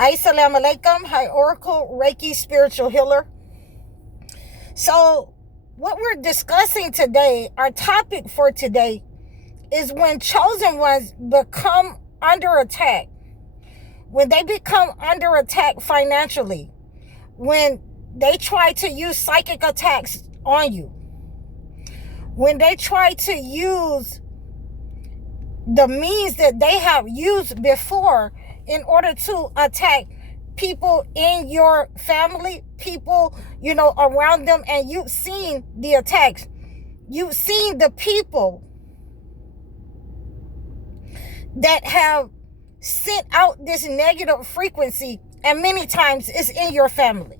Assalamu alaikum. Hi, Oracle, Reiki, spiritual healer. So, what we're discussing today, our topic for today, is when chosen ones become under attack. When they become under attack financially. When they try to use psychic attacks on you. When they try to use the means that they have used before in order to attack people in your family, people, around them, and you've seen the attacks. You've seen the people that have sent out this negative frequency, and many times it's in your family.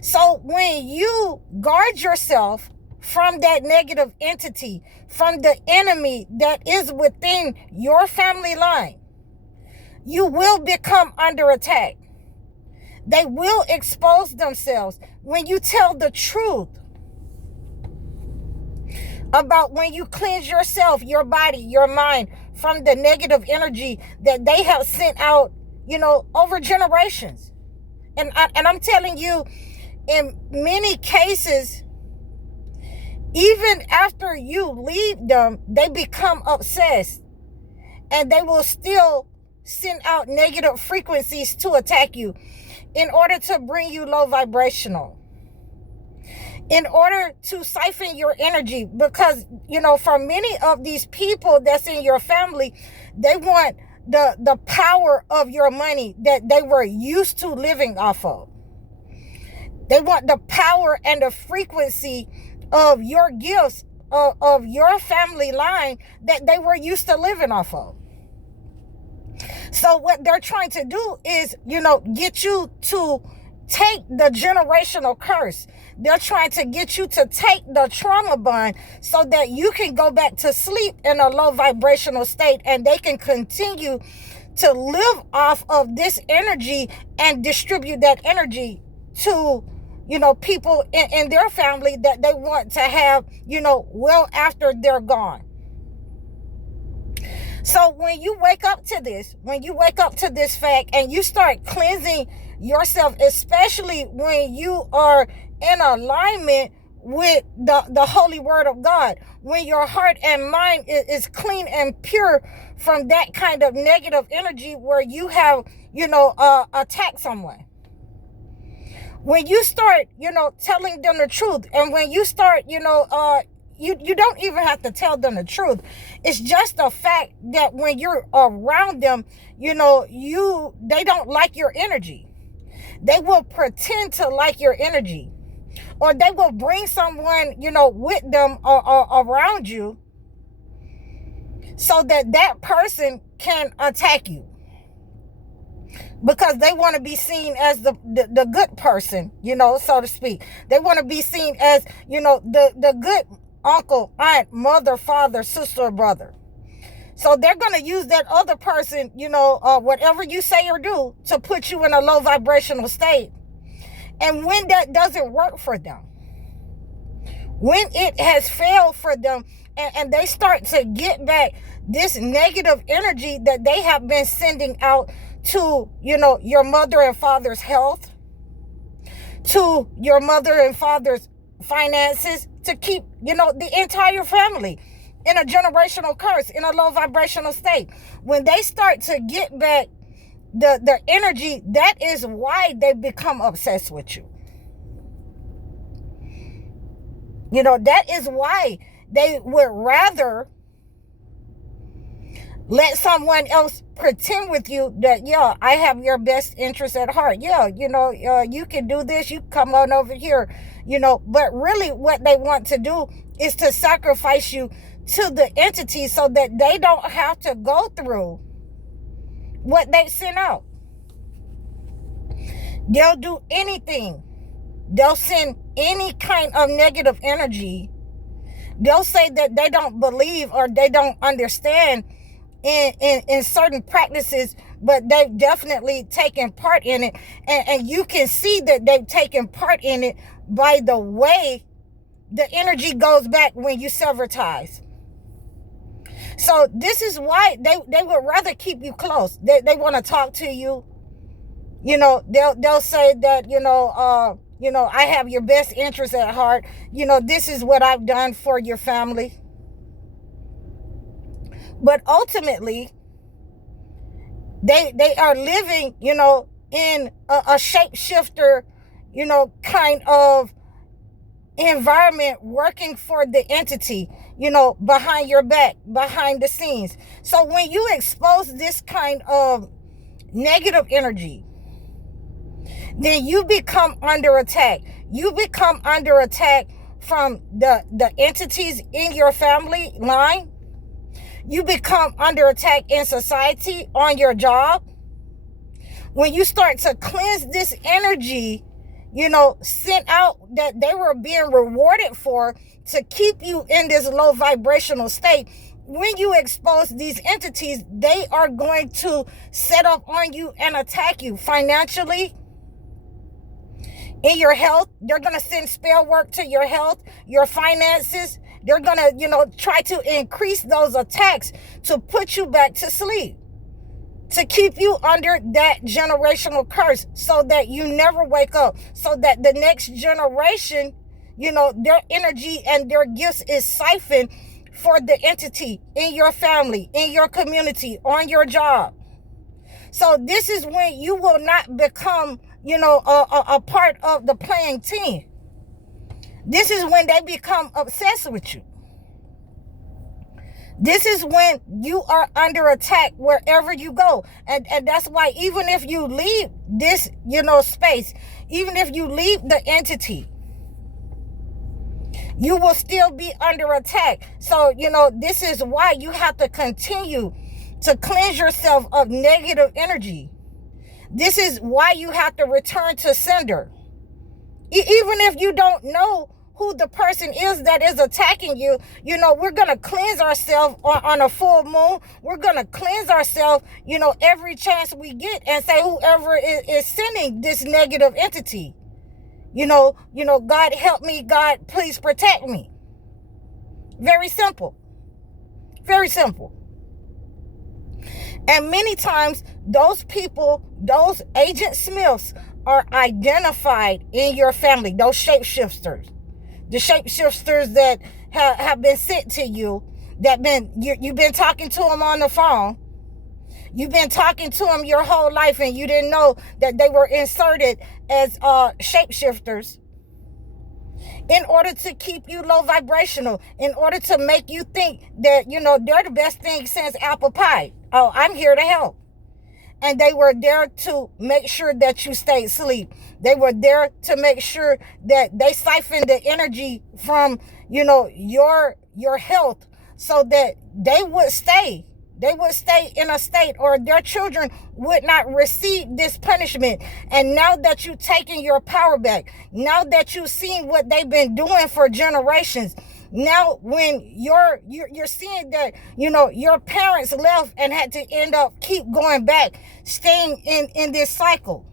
So when you guard yourself from that negative entity, from the enemy that is within your family line, you will become under attack. They will expose themselves when you tell the truth about when you cleanse yourself, your body, your mind from the negative energy that they have sent out, over generations. And I'm telling you, in many cases, even after you leave them, they become obsessed and they will still send out negative frequencies to attack you in order to bring you low vibrational, in order to siphon your energy. Because, for many of these people that's in your family, they want the power of your money that they were used to living off of. They want the power and the frequency of your gifts, of your family line that they were used to living off of. So what they're trying to do is, get you to take the generational curse. They're trying to get you to take the trauma bond so that you can go back to sleep in a low vibrational state, and they can continue to live off of this energy and distribute that energy to people in their family that they want to have, well after they're gone. So when you wake up to this fact and you start cleansing yourself, especially when you are in alignment with the holy word of God, when your heart and mind is clean and pure from that kind of negative energy where you have, attacked someone. When you start, telling them the truth, and when you start, you don't even have to tell them the truth. It's just a fact that when you're around them, they don't like your energy. They will pretend to like your energy, or they will bring someone, with them or around you so that person can attack you. Because they want to be seen as the good person, so to speak. They want to be seen as, the good uncle, aunt, mother, father, sister, or brother. So they're going to use that other person, whatever you say or do, to put you in a low vibrational state. And when that doesn't work for them, when it has failed for them, and they start to get back this negative energy that they have been sending out to, your mother and father's health, to your mother and father's finances, to keep, the entire family in a generational curse, in a low vibrational state. When they start to get back the energy, that is why they become obsessed with you. That is why they would rather let someone else pretend with you that, I have your best interest at heart. You can do this, you come on over here, but really what they want to do is to sacrifice you to the entity so that they don't have to go through what they sent out. They'll do anything. They'll send any kind of negative energy. They'll say that they don't believe or they don't understand in certain practices, but they've definitely taken part in it. And you can see that they've taken part in it by the way the energy goes back when you sever ties. So this is why they would rather keep you close. They want to talk to you. They'll say that, I have your best interest at heart. This is what I've done for your family. But ultimately, they are living, in a shapeshifter, kind of environment, working for the entity, behind your back, behind the scenes. So when you expose this kind of negative energy, then you become under attack. You become under attack from the entities in your family line. You become under attack in society, on your job. When you start to cleanse this energy, sent out, that they were being rewarded for, to keep you in this low vibrational state. When you expose these entities, they are going to set up on you and attack you financially, in your health. They're going to send spell work to your health, your finances. They're going to, try to increase those attacks to put you back to sleep, to keep you under that generational curse, so that you never wake up, so that the next generation, their energy and their gifts is siphoned for the entity in your family, in your community, on your job. So this is when you will not become, a part of the playing team. This is when they become obsessed with you. This is when you are under attack wherever you go. And that's why, even if you leave this, space, even if you leave the entity, you will still be under attack. So, this is why you have to continue to cleanse yourself of negative energy. This is why you have to return to sender. Even if you don't know who the person is that is attacking you, we're going to cleanse ourselves on a full moon. We're going to cleanse ourselves, every chance we get, and say, whoever is sending this negative entity, God help me, God please protect me. Very simple. Very simple. And many times those people, those Agent Smiths, are identified in your family, those shapeshifters. The shapeshifters that have been sent to you, you've been talking to them on the phone. You've been talking to them your whole life, and you didn't know that they were inserted as shapeshifters in order to keep you low vibrational, in order to make you think that, they're the best thing since apple pie. Oh, I'm here to help. And they were there to make sure that you stayed asleep. They were there to make sure that they siphoned the energy from, your health, so that they would stay. They would stay in a state, or their children would not receive this punishment. And now that you've taken your power back, now that you've seen what they've been doing for generations, now when you're seeing that, your parents left and had to end up keep going back, staying in this cycle.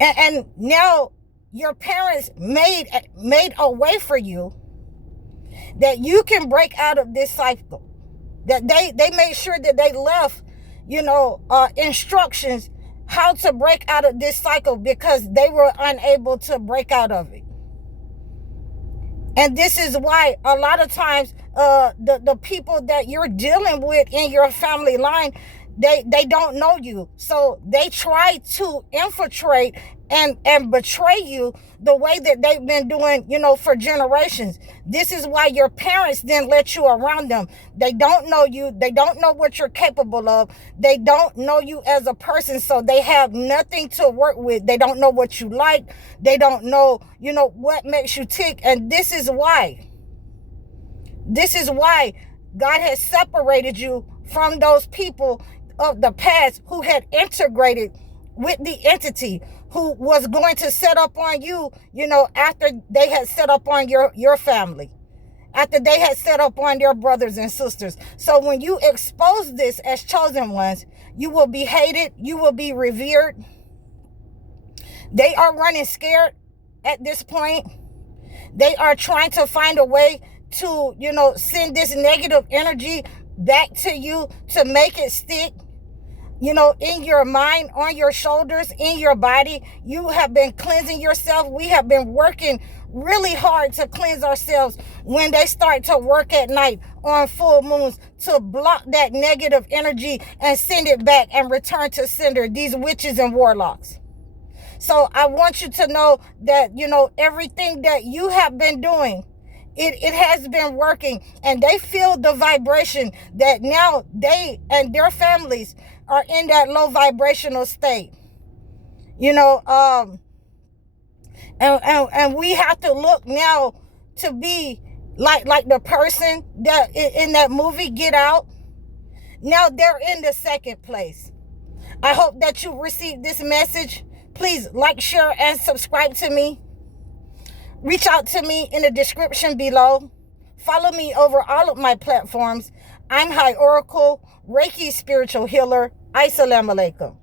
And now your parents made a way for you that you can break out of this cycle. That they made sure that they left, instructions how to break out of this cycle, because they were unable to break out of it. And this is why a lot of times the people that you're dealing with in your family line, they don't know you. So they try to infiltrate and betray you the way that they've been doing, for generations. This is why your parents didn't let you around them. They don't know you. They don't know what you're capable of. They don't know you as a person, so they have nothing to work with. They don't know what you like. They don't know, what makes you tick. And this is why God has separated you from those people of the past who had integrated with the entity, who was going to set up on you, after they had set up on your family, after they had set up on their brothers and sisters. So when you expose this as chosen ones, you will be hated, you will be revered. They are running scared at this point. They are trying to find a way to, send this negative energy back to you, to make it stick. in your mind, on your shoulders, in your body. You have been cleansing yourself. We have been working really hard to cleanse ourselves when they start to work at night on full moons to block that negative energy and send it back and return to sender, these witches and warlocks. So I want you to know that, everything that you have been doing, it has been working, and they feel the vibration that now they and their families are in that low vibrational state. And we have to look now to be like the person that in that movie Get Out. Now they're in the second place. I hope that you received this message. Please like, share, and subscribe to me. Reach out to me in the description below. Follow me over all of my platforms. I'm High Oracle, Reiki Spiritual Healer. Assalamu alaikum.